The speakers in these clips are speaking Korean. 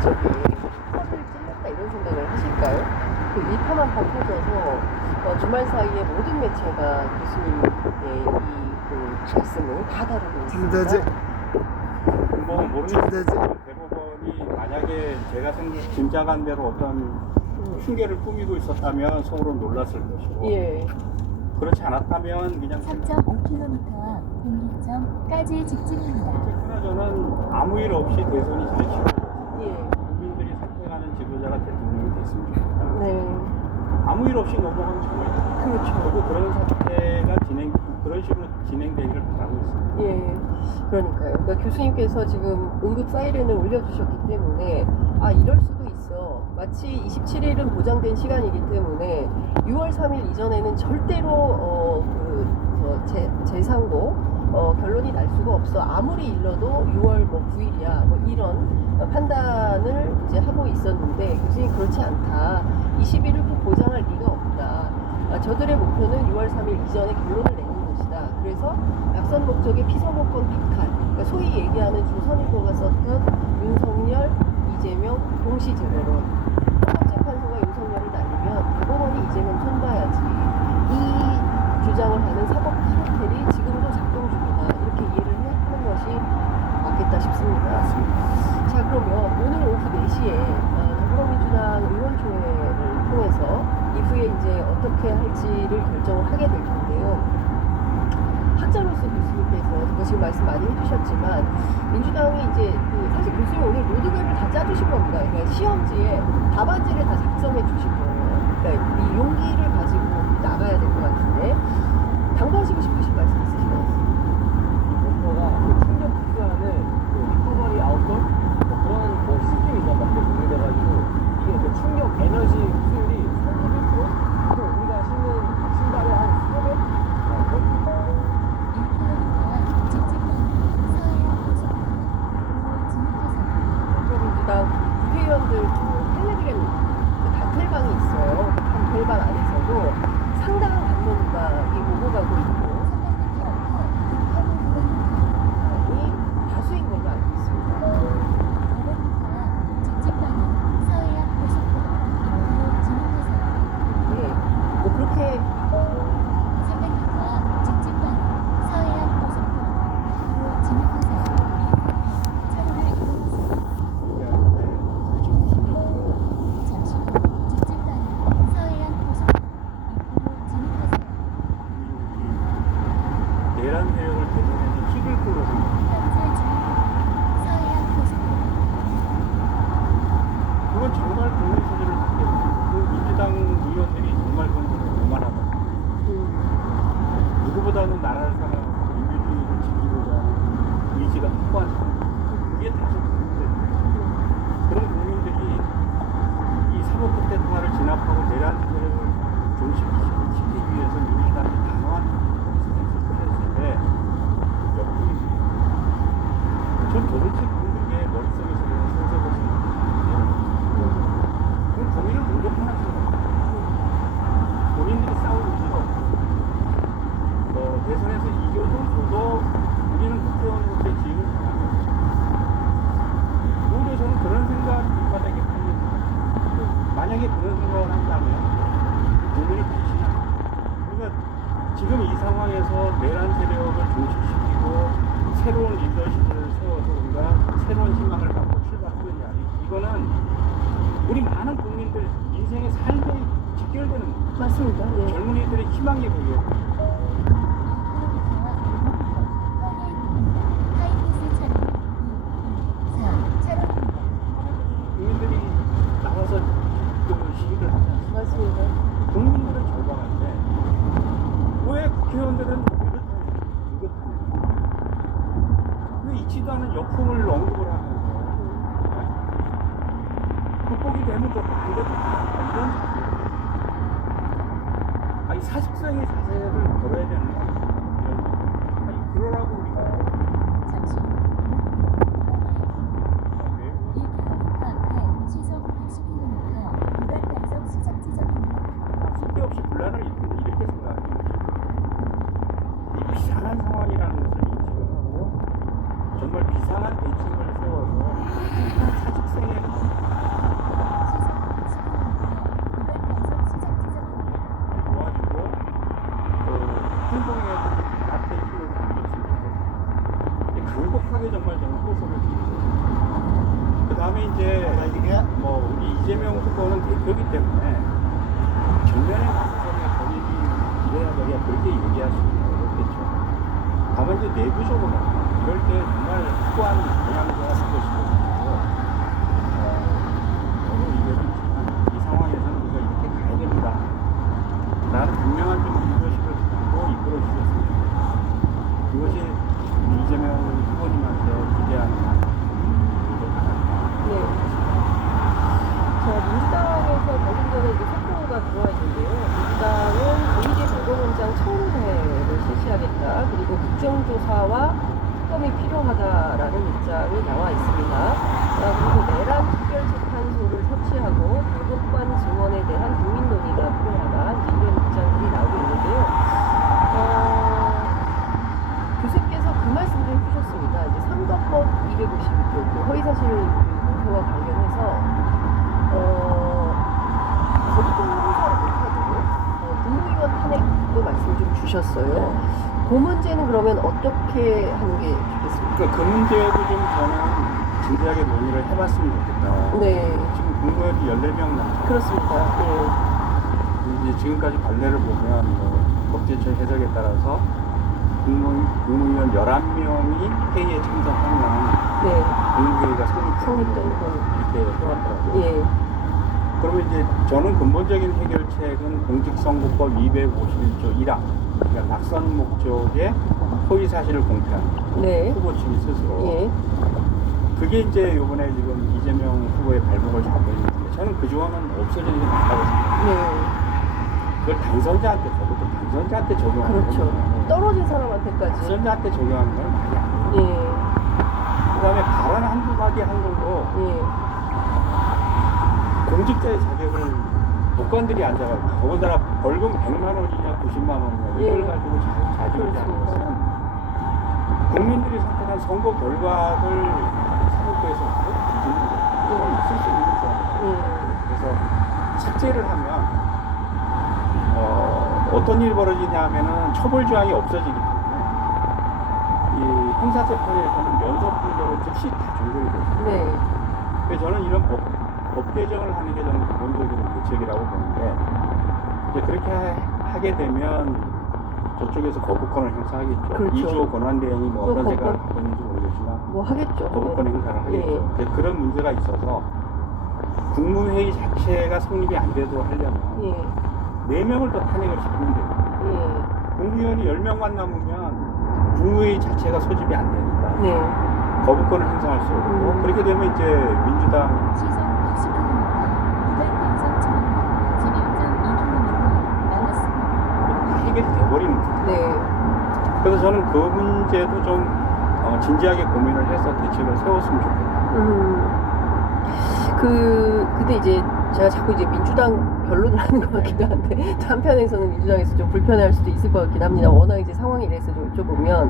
쪽에 털을 찔렀다 이런 생각을 하실까요? 그 일파만파 터져서 주말 사이에 모든 매체가 교수님의 이그 말씀을 다 다루고 있습니다. 뭐 모르겠어요. 대법원이 만약에 제가 짐작한 대로 어떤 흉계를 꾸미고 있었다면 속으로 놀랐을 것이고 예. 그렇지 않았다면 그냥 3.5km 앞 분기점까지 직진입니다. 그러나 저는 아무 일 없이 대선이 잘 치러져서 예. 국민들이 선택하는 지도자가 대통령이 됐으면 좋겠다. 네. 아무 일 없이 넘어가면 정말 그렇죠. 저도 그런 사태가 그런 식으로 진행되기를 바라고 있습니다. 예, 그러니까요. 그러니까 교수님께서 지금 응급 사이렌을 올려주셨기 때문에 이럴 수도 있어. 마치 27일은 보장된 시간이기 때문에 6월 3일 이전에는 절대로 재상도 결론이 날 수가 없어. 아무리 일러도 6월 9일이야. 뭐 이런 판단을 이제 하고 있었는데 교수님 그렇지 않다. 20일을 꼭 보장할 리가 없다. 저들의 목표는 6월 3일 이전에 결론을 내는 것이다. 그래서 약선 목적의 피선호권 박탈, 그러니까 소위 얘기하는 조선일보가 썼던 윤석열, 이재명 동시 제거론. 헌법재판소가 윤석열을 날리면 대법원이 이재명 손봐야지. 이 주장을 하는 사법 카르텔이 지금도 작동 중이다. 이렇게 이해를 하는 것이 맞겠다 싶습니다. 자, 그러면 오늘 오후 4시에 더불어민주당 의원총회를 통해서 이후에 이제 어떻게 할지를 결정을 하게 될 텐데요. 학자로서 교수님께서 지금 말씀 많이 해주셨지만 민주당이 이제 사실 교수님 오늘 로드맵을 다 짜주신 겁니다. 그러니까 시험지에 답안지를 다 작성해 주신 거예요. 그러니까 이 용기를 가지고 나가야 될 것 같은데 당부하시고 싶으신 말씀 있으신가요? 목표가 충격 특수하는 리커버리 아웃돌 그런 시스템이 맞게 공유돼가지고 이게 충격 에너지 흡수율이 31%? 또 우리가 신는 신발의 한 4배? 1km 직진입니다. 서해안 고속도로 진입하세요. 더불어민주당 국회의원들 텔레그램 단텔방이 있어요. 단텔방 안에서도 상당한 반론가이 오고 가고 있고 300m 앞 이 다수인 걸로 알고 있습니다. 500m 앞 직진 방향 서해안 고속도로 진입하세요. 예, 뭐 그렇게 300m 앞 직진 방향 서해안 고속도로 진입하세요. 차로를 이동하세요. 잠시 후 직진 방향 서해안 고속도로 진입하세요. 내란 세력을 대선에서 찍을 거로 생각합니다. 현재 진입 서해안 고속도로 그건 정말 국민 소리를 듣게 그 민주당 의원들이 정말 그건 오만하다. 누구보다는 나라를 사랑하고 민주주의를 지키고자 하는 의지가 확고한 사람. 그게 다수 국민들입니다. 그런 국민들이 이 사법 끝대 통화를 진압하고 내란 세력을 종식시키기 위해서 민주당이 단호한 스탠스를 취했을 때 역풍이 전 도대체 그들의 머릿속에서 그냥 선서것을 그럼 고민을 모독하는 수가 본인들이 싸울 의지가 없고 대선에서 이겨도 저도 우리는 국회의원으로서의 지위를 당하는 거죠. 오히려 저는 그런 생각 밑바닥에 합니다. 만약에 그런 생각을 한다면 국민을 배신하는 그러니까 지금 이 상황에서 내란 세력을 종식시키고 새로운 리더십을 세워서 우리가 새로운 희망을 갖고 출발하느냐 이거는 우리 많은 국민들 인생의 삶에 직결되는 거예요. 맞습니다. 예. 젊은이들의 희망이 보여요. 1km 하이패스 차로 2, 4 차로입니다. 국민들이 나와서 그 시위를 하지 않습니까? 맞습니다. 국민들은 절박한데 왜 국회의원들은 느긋하냐? 왜 있지도 않은 역풍을 언급을 하면서 극복이 되면 좋고 안 되면 이런 자세. 아니 사직성의 자세를 걸어야 되는 거 아니에요? 아니 그러라고 우리가 잠시 후 왜 1km 앞에 시속 60km 구간 단속 시작 지점입니다. 쓸데없이 분란을 이렇게 생각하는 거죠. 이 비상한 상황이라는 것을 인식을 하고 정말 비상한 대책을 세워서 사직생의 도와주고 행동에 앞에 힘을 보여줬으면 강력하게 정말 저는 호소를 드리고 그 다음에 이제 뭐 우리 이재명 후보는 대표이기 때문에 정면에 나서서 본인이 이래야 되냐 그렇게 얘기할 수는 없겠죠. 다만 이제 내부적으로 이럴 때 정말 확고한 방향제가 생겼고 저도 이해했지만 이 상황에서는 우리가 이렇게 가야 됩니다. 나는 분명한 좀 리더십을 갖고 이끌어 주셨으면 좋겠다. 그것이 이재명 후보님한테 기대하는 네. 자, 민주당에서 방금 전에 이제 속보가 들어와 있는데요. 민주당은 이재 공공원장 청문회를 실시하겠다. 그리고 국정조사와 특검이 필요하다라는 입장이 나와 있습니다. 그리고 내란 특별재판소를 설치하고 대법관 증언에 대한 국민 논의가 필요하다. 이제 이런 입장들이 나오고 있는데요. 교수께서 그 말씀도 해주셨습니다. 이제 3법법 256조 그 허위사실 공표와 관련해서 거부권을 못하도록 국무위원 탄핵도 말씀 좀 주셨어요. 그 문제는 그러면 어떻게 하는 게 좋겠습니까? 그러니까 그 문제도 좀 저는 진지하게 논의를 해봤으면 좋겠다. 네, 지금 국무위원이 14명 남았죠. 그렇습니다. 이제 지금까지 관례를 보면 법제처 해석에 따라서 국무위원 11명이 회의에 참석하면 네, 국무회의가 성립되는 이렇게 해왔더라고요. 예, 그러면 이제 저는 근본적인 해결책은 공직선거법 251조 1항 그러니까 낙선 목적의 허위 사실을 공표한 네, 후보 측이 스스로 예, 그게 이제 이번에 지금 이재명 후보의 발목을 잡고 있는데 저는 그 조항은 없어지는 게 맞다고 생각해요. 네, 그걸 당선자한테 적어도 당선자한테 적용하는 그렇죠. 거거든요. 떨어진 사람한테까지. 당선자한테 적용하는 건 말이 안 돼요. 예, 그 다음에 발언 한두 마디 한 걸로 예, 공직자의 자격을 법관들이 앉아가지고 더군다나 벌금 100만 원이냐 90만 원이냐 이걸 예. 가지고 자격을 잡는 것은 국민들이 선택한 선거 결과를 사법부에서 뒤집는 거예요. 이건 있을 수 있는 거죠. 그래서 삭제를 하면 어떤 일이 벌어지냐 하면은 처벌 조항이 없어지기 때문에 이 형사재판에서는 연속 판결로 즉시 다 종결이 돼요. 네, 그래서 저는 이런 법 개정을 하는 게 저는 기본적인 대책이라고 보는데 이제 그렇게 하게 되면 저쪽에서 거부권을 행사하겠죠. 그렇죠. 2조 권한대행이 뭐 또 어떤 거부권- 생각을 갖고 있는지 모르겠지만 뭐 하겠죠. 거부권 예. 행사를 하겠죠. 예. 근데 그런 문제가 있어서 국무회의 자체가 성립이 안 되도록 하려면 예, 4명을 더 탄핵을 시키면 돼요. 예, 국무위원이 10명만 남으면 국무회의 자체가 소집이 안 되니까 네, 거부권을 행사할 수 없고 그렇게 되면 이제 민주당 시속 60km, 구간 단속 중입니다. 진입장 2km 남았습니다. 다 해결돼버리는 거예요. 네. 그래서 저는 그 문제도 좀 진지하게 고민을 해서 대책을 세웠으면 좋겠다. 근데 이제 제가 자꾸 이제 민주당 변론을 하는 것 같기도 한데, 또 한편에서는 민주당에서 좀 불편해할 수도 있을 것 같긴 합니다. 워낙 이제 상황이 이래서 좀 여쭤보면,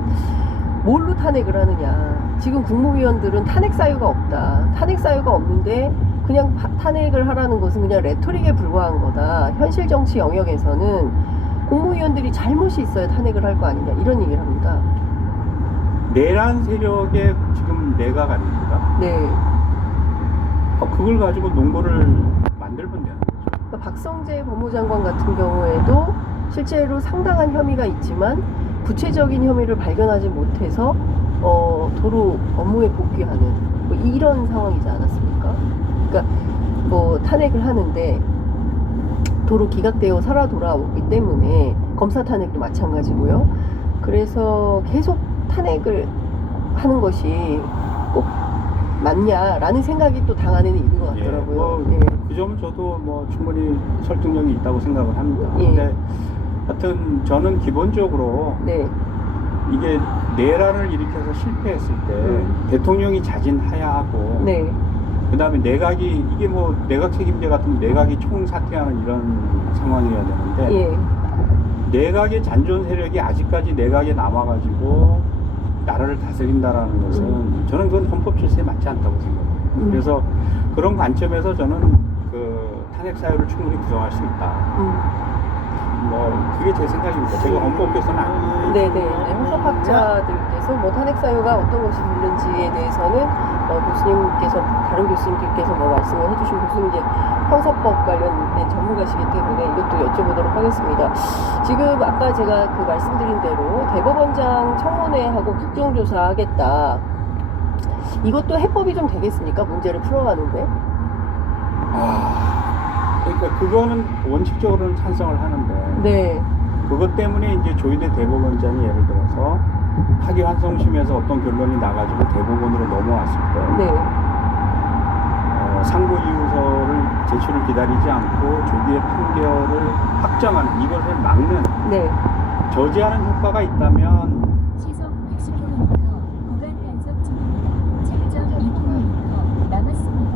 뭘로 탄핵을 하느냐. 지금 국무위원들은 탄핵 사유가 없다. 탄핵 사유가 없는데, 그냥 탄핵을 하라는 것은 그냥 레토릭에 불과한 거다. 현실 정치 영역에서는 국무위원들이 잘못이 있어야 탄핵을 할 거 아니냐. 이런 얘기를 합니다. 내란 세력의 지금 내각 아닙니까? 네. 그걸 가지고 논거를 만들면 되는 거죠. 그러니까 박성재 법무장관 같은 경우에도 실제로 상당한 혐의가 있지만 구체적인 혐의를 발견하지 못해서 도로 업무에 복귀하는 뭐 이런 상황이지 않았습니까? 그러니까 뭐 탄핵을 하는데 도로 기각되어 살아 돌아오기 때문에 검사 탄핵도 마찬가지고요. 그래서 계속 탄핵을 하는 것이 꼭 맞냐라는 생각이 또 당 안에는 있는 것 같더라고요. 예. 그 점은 저도 뭐 충분히 설득력이 있다고 생각을 합니다. 예. 근데 하여튼 저는 기본적으로 네. 이게 내란을 일으켜서 실패했을 때 대통령이 자진하야하고 네. 그 다음에 내각이 이게 뭐 내각 책임제 같은 내각이 총사퇴하는 이런 상황이어야 되는데 예. 내각의 잔존 세력이 아직까지 내각에 남아가지고 나라를 다스린다라는 것은 저는 그건 헌법 질서에 맞지 않다고 생각해요. 그래서 그런 관점에서 저는 그 탄핵 사유를 충분히 부정할 수 있다. 뭐 그게 제 생각입니다. 제가 헌법교사는 아니에요. 네네. 헌법학자들께서 뭐 탄핵 사유가 어떤 것이 있는지에 대해서는 교수님께서 다른 교수님들께서 뭐 말씀을 해주신 교수님 이제 형사법 관련된 전문가시기 때문에 이것도 여쭤보도록 하겠습니다. 지금 아까 제가 그 말씀드린 대로 대법원장 청문회하고 국정조사 하겠다. 이것도 해법이 좀 되겠습니까? 문제를 풀어가는데. 그러니까 그거는 원칙적으로는 찬성을 하는데 네. 그것 때문에 이제 조희대 대법원장이 예를 들어서 파기환송심에서 어떤 결론이 나가지고 대법원으로 넘어왔을 때 네. 상고 이유서를 제출을 기다리지 않고 조기에 판결을 확정하는 이것을 막는 네. 저지하는 효과가 있다면 시속 60km 구간 단속 중입니다. 7.2km 남았습니다.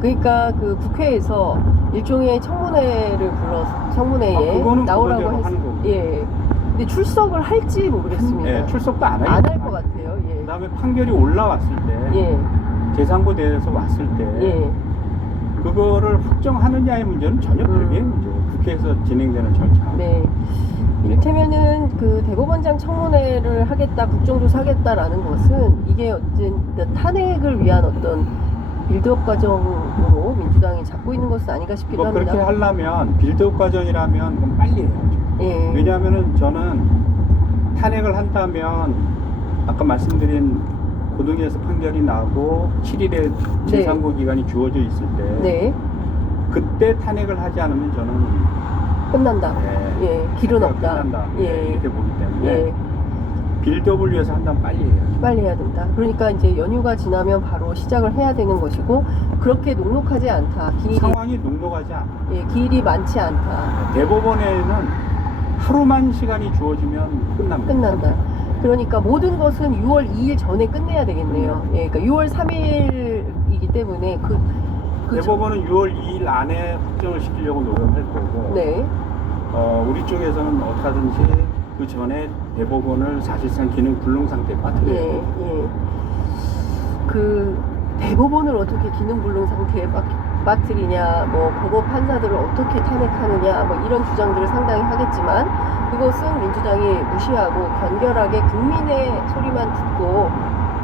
그러니까 그 국회에서 일종의 청문회를 불러서 청문회에 그거는 나오라고 그거대로 했. 하는 거고. 예. 근데 출석을 할지 모르겠습니다. 예, 출석도 안 안 할 것 같아요. 예. 그다음에 판결이 올라왔을 때 예. 재상고대에서 왔을 때 예. 그거를 확정하느냐의 문제는 전혀 별개의 문제예요. 국회에서 진행되는 절차. 네. 이를테면은 그 대법원장 청문회를 하겠다, 국정조사 하겠다라는 것은 이게 어쨌든 탄핵을 위한 어떤 빌드업 과정으로 민주당이 잡고 있는 것은 아닌가 싶기도 뭐 합니다. 그렇게 하려면 빌드업 과정이라면 그럼 빨리 해야죠. 예. 왜냐하면은 저는 탄핵을 한다면 아까 말씀드린 고등에서 판결이 나고 7일의 재상고 기간이 주어져 있을 때 네. 그때 탄핵을 하지 않으면 저는 끝난다. 예. 길은 없다. 끝난다. 예. 이렇게 보기 때문에 예. 빌드업을 위해서 한다면 빨리 해야죠. 빨리 해야 된다. 그러니까 이제 연휴가 지나면 바로 시작을 해야 되는 것이고 그렇게 녹록하지 않다. 상황이 녹록하지 않아. 예, 길이 많지 않다. 대법원에는 하루만 시간이 주어지면 끝납니다. 끝난다. 그러니까 모든 것은 6월 2일 전에 끝내야 되겠네요. 예, 그러니까 6월 3일이기 때문에 대법원은 6월 2일 안에 확정을 시키려고 노력할 거고 네. 우리 쪽에서는 어떻게 하든지 그 전에 대법원을 사실상 기능 불능 상태에 빠뜨려야 예, 돼요. 예. 그 대법원을 어떻게 기능 불능 상태에 빠뜨리냐, 뭐 법원 판사들을 어떻게 탄핵하느냐, 뭐 이런 주장들을 상당히 하겠지만 그것은 민주당이 무시하고 간결하게 국민의 소리만 듣고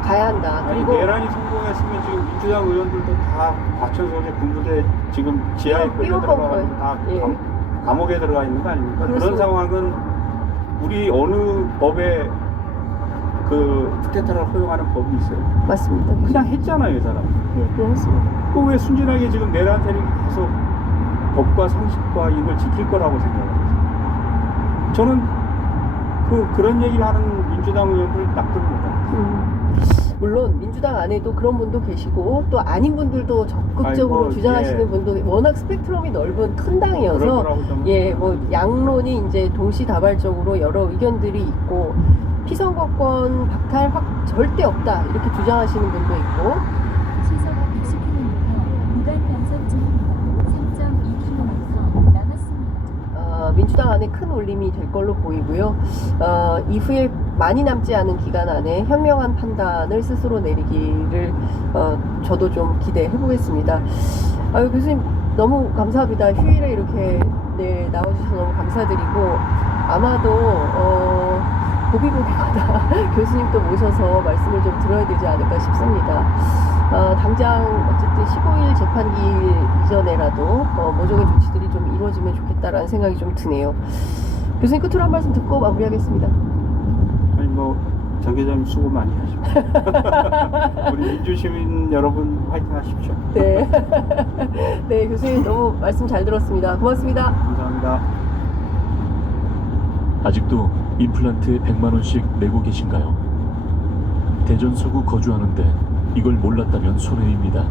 가야 한다. 아니 그리고 내란이 성공했으면 지금 민주당 의원들도 다 과천소재 군부대 지금 지하에 끌려 들어가고 다 예. 감옥에 들어가 있는 거 아닙니까? 그런 그렇습니다. 상황은 우리 어느 법에 그 쿠데타를 허용하는 법이 있어요? 맞습니다. 그냥 했잖아요, 이 사람. 예, 그냥 했습니다. 그 왜 순진하게 지금 내란 세력이 계속 법과 상식과 이걸 지킬 거라고 생각해요. 저는 그런 얘기를 하는 민주당 의원들 나쁩니다. 물론 민주당 안에도 그런 분도 계시고 또 아닌 분들도 적극적으로 아이고, 주장하시는 예. 분도 워낙 스펙트럼이 넓은 큰 당이어서 그럴 거라고 저는 예, 뭐 양론이 이제 동시다발적으로 여러 의견들이 있고 피선거권 박탈 절대 없다 이렇게 주장하시는 분도 있고 시속 60km 구간 단속 중입니다. 3.2km 남았습니다. 민주당 안에 큰 울림이 될 걸로 보이고요. 이후에 많이 남지 않은 기간 안에 현명한 판단을 스스로 내리기를 저도 좀 기대해 보겠습니다. 교수님 너무 감사합니다. 휴일에 이렇게 네, 나와주셔서 너무 감사드리고 아마도 고비고비마다 교수님 또 모셔서 말씀을 좀 들어야 되지 않을까 싶습니다. 당장 어쨌든 15일 재판기 이전에라도 모종의 조치들이 좀 이루어지면 좋겠다라는 생각이 좀 드네요. 교수님 끝으로 한 말씀 듣고 마무리하겠습니다. 아니 뭐 장 기자님 수고 많이 하십시오. 우리 민주시민 여러분 화이팅 하십시오. 네. 네, 교수님 너무 말씀 잘 들었습니다. 고맙습니다. 감사합니다. 아직도 임플란트에 100만 원씩 내고 계신가요? 대전 서구 거주하는데 이걸 몰랐다면 손해입니다.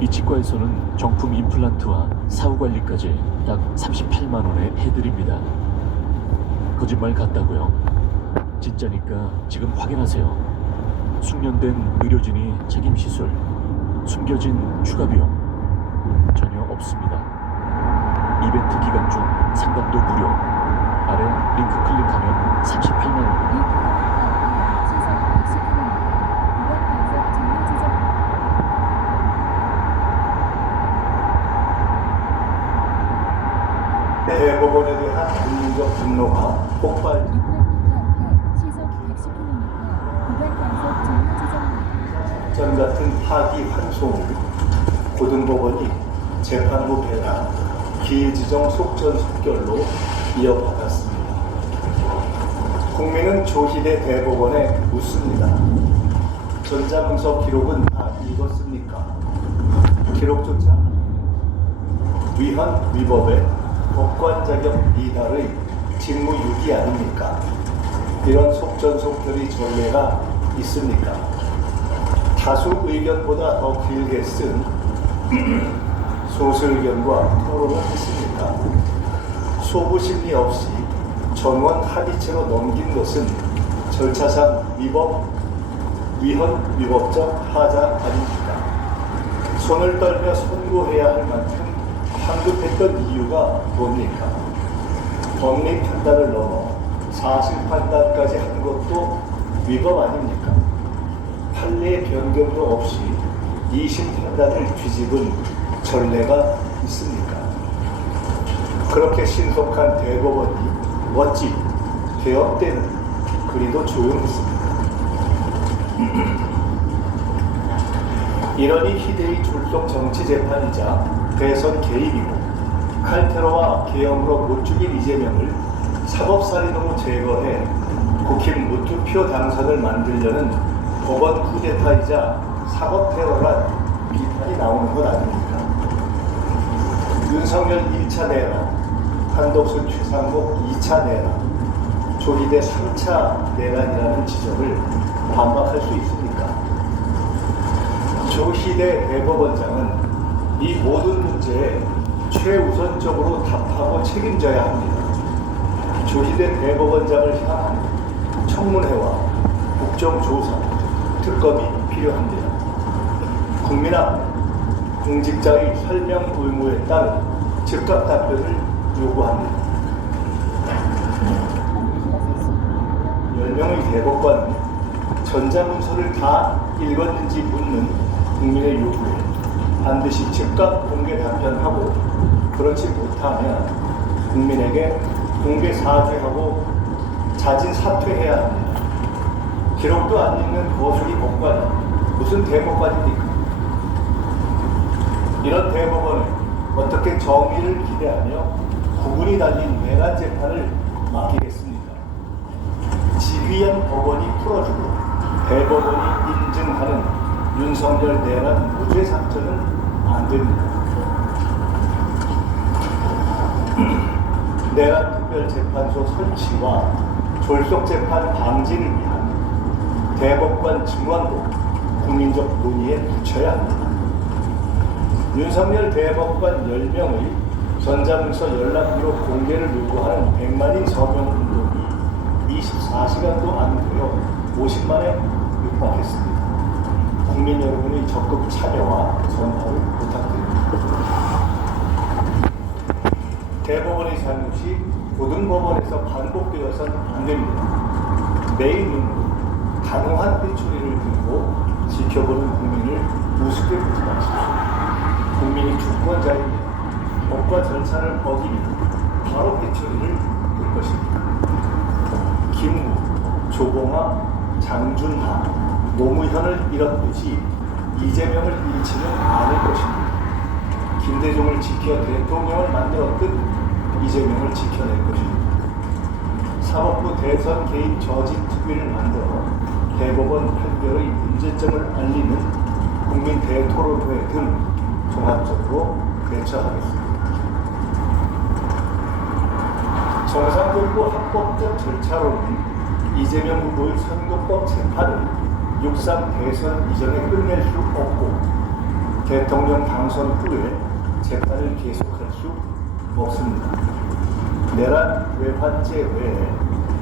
이 치과에서는 정품 임플란트와 사후 관리까지 딱 38만 원에 해드립니다. 거짓말 같다고요? 진짜니까 지금 확인하세요. 숙련된 의료진이 책임 시술, 숨겨진 추가 비용 전혀 없습니다. 이벤트 기간 중 상담도 무료. 아래 링크 클릭하면 38만 원. 이 킬로미터 시속 110km 구간 단속 정류 지점 대법원에 대한 국민적 분노가 폭발. 600m 앞에 시속 110km 구간 단속 정류 지점입니다. 전 같은 파기 환송을 고등법원이 재판부 배당 기일지정 속전속결로 이어받았습니다. 국민은 조희대 대법원에 묻습니다. 전자문서 기록은 다 읽었습니까? 기록조차 위헌 위법의 법관 자격 이달의 직무유기 아닙니까? 이런 속전속결의 전례가 있습니까? 다수 의견보다 더 길게 쓴 소수 의견과 토론을 했습니까? 소부심리 없이 전원 합의체로 넘긴 것은 절차상 위헌 위법적 하자 아닙니까? 손을 떨며 선고해야 할 만큼 황급했던 이유가 뭡니까? 법리 판단을 넘어 사실 판단까지 한 것도 위법 아닙니까? 판례 변경도 없이 2심 판단을 뒤집은 전례가 있습니까? 그렇게 신속한 대법원이 어찌 개업 때는 그리도 조용했습니까? 이러니 희대의 졸속 정치 재판이자 대선 개입이고 칼테러와 계엄으로 못 죽인 이재명을 사법살인으로 제거해 국힘 무투표 당선을 만들려는 법원 쿠데타이자 사법테러란 비판이 나오는 것 아닙니까? 윤석열 1차 내란, 한덕수 최상목 2차 내란, 조희대 3차 내란이라는 지적을 반박할 수 있습니까? 조희대 대법원장은 이 모든 문제에 최우선적으로 답하고 책임져야 합니다. 조희대 대법원장을 향한 청문회와 국정조사, 특검이 필요합니다. 국민 앞 공직자의 설명 의무에 따른 즉각 답변을 요구합니다. 10명의 대법관은 전자문서를 다 읽었는지 묻는 국민의 요구에 반드시 즉각 공개 답변하고 그렇지 못하면 국민에게 공개 사죄하고 자진 사퇴해야 합니다. 기록도 안 읽는 거수기 법관이 무슨 대법관입니까? 이런 대법원은 어떻게 정의를 기대하며 구분이 달린 내란 재판을 맡기겠습니까? 지휘한 법원이 풀어주고 대법원이 인증하는 윤석열 내란 무죄 사건은 안 됩니다. 내란 특별재판소 설치와 졸속재판 방지를 위한 대법관 증원도 국민적 논의에 붙여야 합니다. 윤석열 대법관 10명의 전자문서 연락기록 공개를 요구하는 100만인 서명운동이 24시간도 안 되어 50만에 육박했습니다. 국민 여러분의 적극 참여와 전파를 부탁드립니다. 대법원의 잘못이 고등법원에서 반복되어서는 안 됩니다. 매일 눈으로 단호한 회초리를 들고 지켜보는 국민을 우습게 보지 마십시오. 국민이 주권자입니다. 법과 절차를 어기면 바로 회초리를 들 것입니다. 김무, 조봉아, 장준하, 노무현을 잃었듯이 이재명을 잃지는 않을 것입니다. 김대중을 지켜 대통령을 만들었듯 이재명을 지켜낼 것입니다. 사법부 대선 개입 저지 특위를 만들어 대법원 판결의 문제점을 알리는 국민 대토론회 등 종합적으로 대처하겠습니다. 정상적이고 합법적 절차로는 이재명 후보의 선거법 재판을 6.3 대선 이전에 끝낼 수 없고 대통령 당선 후에 재판을 계속할 수 없습니다. 내란 외환죄 외에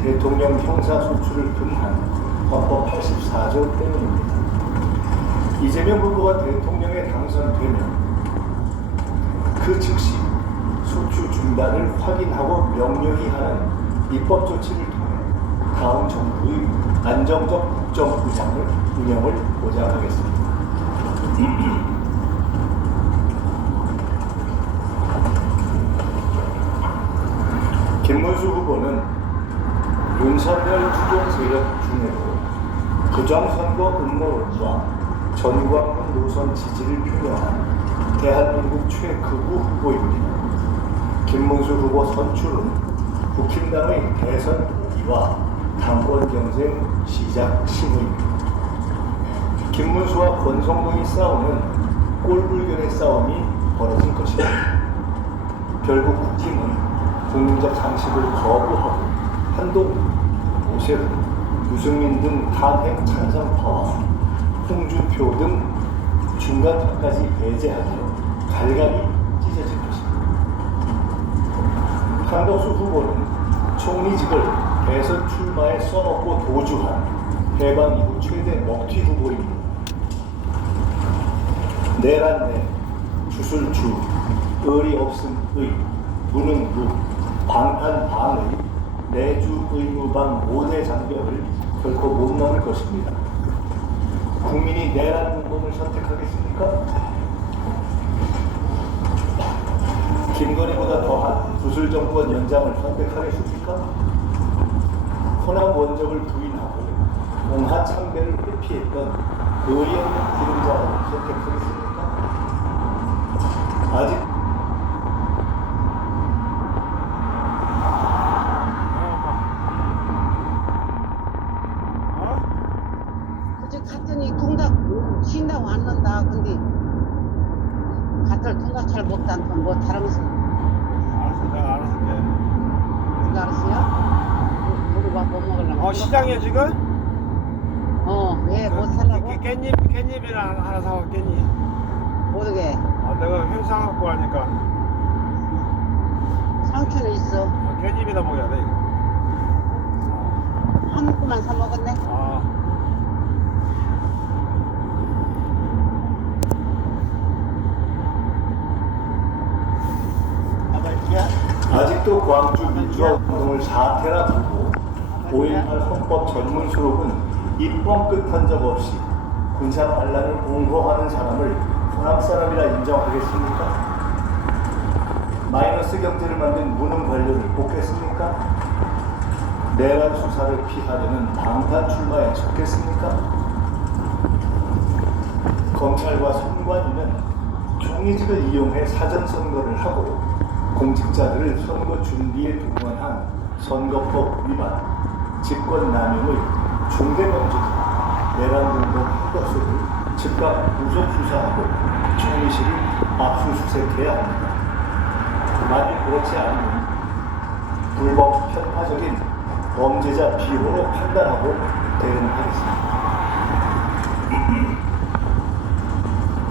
대통령 형사소추를 금한 헌법 84조 때문입니다. 이재명 후보가 대통령에 당선되면 그 즉시 소추 중단을 확인하고 명령히 하는 입법 조치를 통해 다음 정부의 안정적 국정 운영을 보장하겠습니다. 김문수 후보는 윤석열 추종 세력 중에도 부정선거 음모론과 전광훈 노선 지지를 표명한 대한민국 최극우 후보입니다. 김문수 후보 선출은 국힘당의 대선 포기와 당권 경쟁 시작 신호입니다. 김문수와 권성동이 싸우는 꼴불견의 싸움이 벌어질 것입니다. 결국 국힘은 국민적 상식을 거부하고 한동훈, 오세훈, 유승민 등 탄핵 찬성파와 홍준표 등 중간파까지 배제하여 갈갈이 찢어질 것입니다. 한덕수 후보는 총리직을 대선 출마에 써먹고 도주한 해방 이후 최대 먹튀 후보입니다. 내란내, 주술주, 의리 없음의, 무능무, 방탄방의 내주 의무방 5대 장벽을 결코 못 넘을 것입니다. 국민이 내란 문건을 선택하겠습니까? 김건희보다 더한 구슬정권 연장을 선택하겠습니까? 호남 원적을 부인하고 공하 참배를 회피했던 의리 없는 기름자를 선택하겠습니까? 아직 갔더니 통닭 쉰다고 안 넣는다. 근데 갔더니 통닭 잘 먹다 않던 뭐 다르면서. 알았어, 내가 알아서 할게. 네가 알았어요? 물어봐 뭐 먹으려고. 시장에 지금? 왜 뭐 살라고? 깻잎이랑 하나 사와, 깻잎. 모르게. 내가 회 사갖고 하니까 상추는 있어. 깻잎이나 먹어야 돼, 이거. 한 묶음만 사 먹었네. 아직도 광주 민주화 운동을 사태라 두고 5.18 헌법 전문 수록은 입법 끝한 적 없이 군사 반란을 옹호하는 사람을 호남 사람이라 인정하겠습니까? 마이너스 경제를 만든 무능 관료를 뽑겠습니까? 내란 수사를 피하려는 방탄 출마에 적겠습니까? 검찰과 선관위는 총리직을 이용해 사전선거를 하고 공직자들을 선거 준비에 동원한 선거법 위반, 직권남용의 중대범죄자, 내란공동 한덕수를 즉각 구속 수사하고 총리실을 압수수색해야 합니다. 만일 그렇지 않으면 불법 편파적인 범죄자 비호로 판단하고 대응하겠습니다.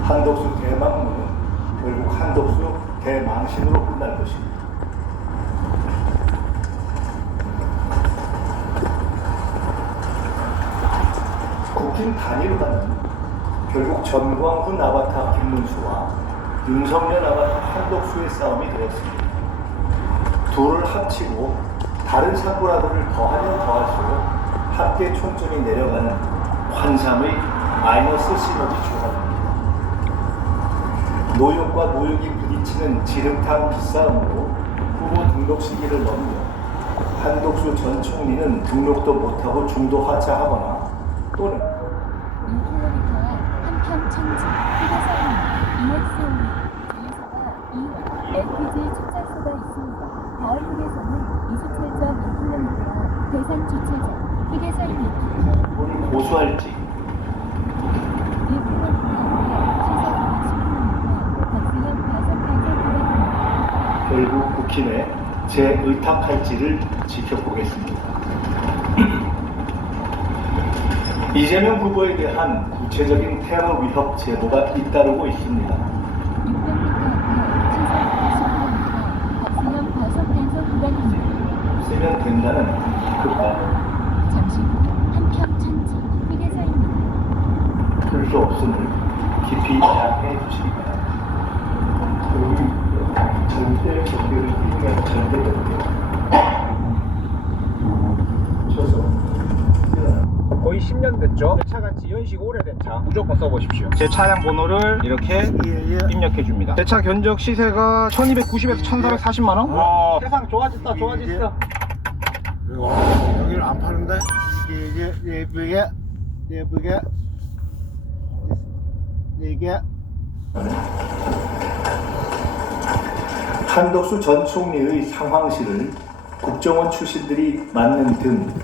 한덕수 대망론은 결국 한덕수 대망신으로 끝날 것입니다. 국힘 단일화는 결국 전광훈 아바타 김문수와 윤석열 아바타 한덕수의 싸움이 되었습니다. 둘을 합치고 다른 사고라도를 더하면 더할수록 합계 총점이 내려가는 환상의 마이너스 시너지 조합입니다. 노역과 노역이 부딪히는 지름탕 기싸움으로 후보 등록 시기를 넘겨 한덕수 전 총리는 등록도 못하고 중도 하차하거나 또는 2km와 한평 청지 휴게소입니다. EX5 주유소가 2와 LPG 충전소가 있습니다. 가을 휴게소는 27.2km 대산 주차장 휴게소입니다. 우리 고수할지 1km 시속 60km 박수형 5탄소 결국 국힘에 재의탁할지를 지켜보겠습니다. 이재명 후보에 대한 구체적인 테러 위협 제보가 잇따르고 있습니다. 600m 시속 60km 박수형 5탄소 구간입니다. 없애면 된다는 급발, 잠시 후 한평 천지 휴게소입니다. 풀 수 없음을 깊이 자각해 주시기 바랍니다. 우리 절대 경계를 이루면 절대 경계. 거의 10년 됐죠. 제 차같이 연식 오래된 차 무조건 써보십시오. 제 차량 번호를 이렇게 입력해 줍니다. 제 차 견적 시세가 1290에서 1440만원. 와, 세상 좋아졌다 좋아졌어. 여기를 안 파는데 예쁘게 이게 한덕수 전 총리의 상황실을 국정원 출신들이 맡는 등